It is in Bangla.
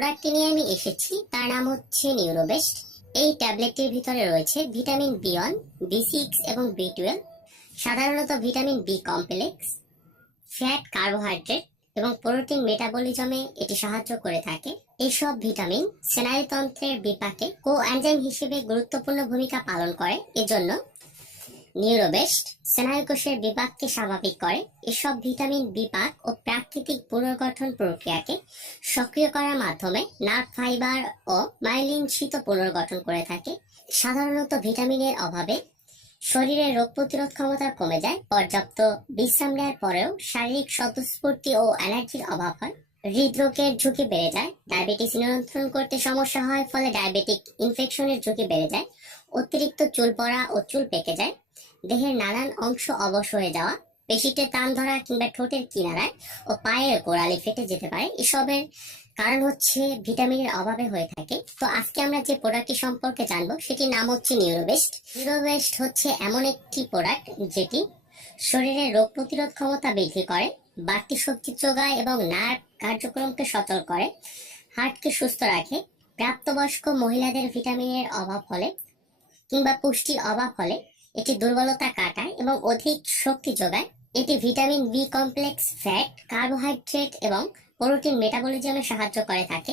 প্রোডাক্টটি নিয়ে আমি এসেছি। তার নাম হচ্ছে নিউরোবেস্ট। এই ট্যাবলেটটির ভিতরে রয়েছে vitamin B one, B six এবং বি টুয়েলভ, সাধারণত vitamin B complex, fat, carbohydrate এবং প্রোটিন মেটাবলিজমে এটি সাহায্য করে থাকে। এইসব ভিটামিন স্নায়ুতন্ত্রের বিপাকে কো এনজাইম হিসেবে গুরুত্বপূর্ণ ভূমিকা পালন করে। এজন্য নিউরোবেস্ট স্নায়ুকোষের বিপাককে স্বাভাবিক করে। এসব ভিটামিন বিপাক ও প্রাকৃতিক পুনর্গঠন প্রক্রিয়াকে সক্রিয় করার মাধ্যমে নার্ভ ফাইবার ও মাইলিন শীত পুনর্গঠন করে থাকে। সাধারণত ভিটামিনের অভাবে শরীরের রোগ প্রতিরোধ ক্ষমতা কমে যায়। পর্যাপ্ত বিশ্রাম নেওয়ার পরেও শারীরিক স্বতঃস্ফূর্তি ও এনার্জির অভাব হয়। হৃদরোগের ঝুঁকি বেড়ে যায়। ডায়াবেটিস নিয়ন্ত্রণ করতে সমস্যা হয়, ফলে ডায়াবেটিক ইনফেকশনের ঝুঁকি বেড়ে যায়। অতিরিক্ত চুল পড়া ও চুল পেকে যায়। দেহের নানান অংশ অবশ হয়ে যাওয়া, পেশিতে টান ধরা কিংবা ঠোঁটের কিনারায় ও পায়ের গোড়ালি ফেটে যেতে পারে, এসবের কারণ হচ্ছে ভিটামিনের অভাবে হয়ে থাকে। তো আজকে আমরা যে প্রোডাক্টটি সম্পর্কে জানব, সেটির নাম হচ্ছে নিউরোবেস্ট নিউরোবেস্ট হচ্ছে এমন একটি প্রোডাক্ট যেটি শরীরের রোগ প্রতিরোধ ক্ষমতা বৃদ্ধি করে, বাড়তি শক্তি যোগায় এবং নার্ভ কার্যক্রমকে সচল করে, হার্টকে সুস্থ রাখে, প্রাপ্তবয়স্ক মহিলাদের ভিটামিনের অভাব হলে কিংবা পুষ্টির অভাব হলে এটি দুর্বলতা কাটায় এবং অধিক শক্তি যোগায়। এটি vitamin B complex fat carbohydrate এবং প্রোটিন মেটাবলিজমে সাহায্য করে থাকে।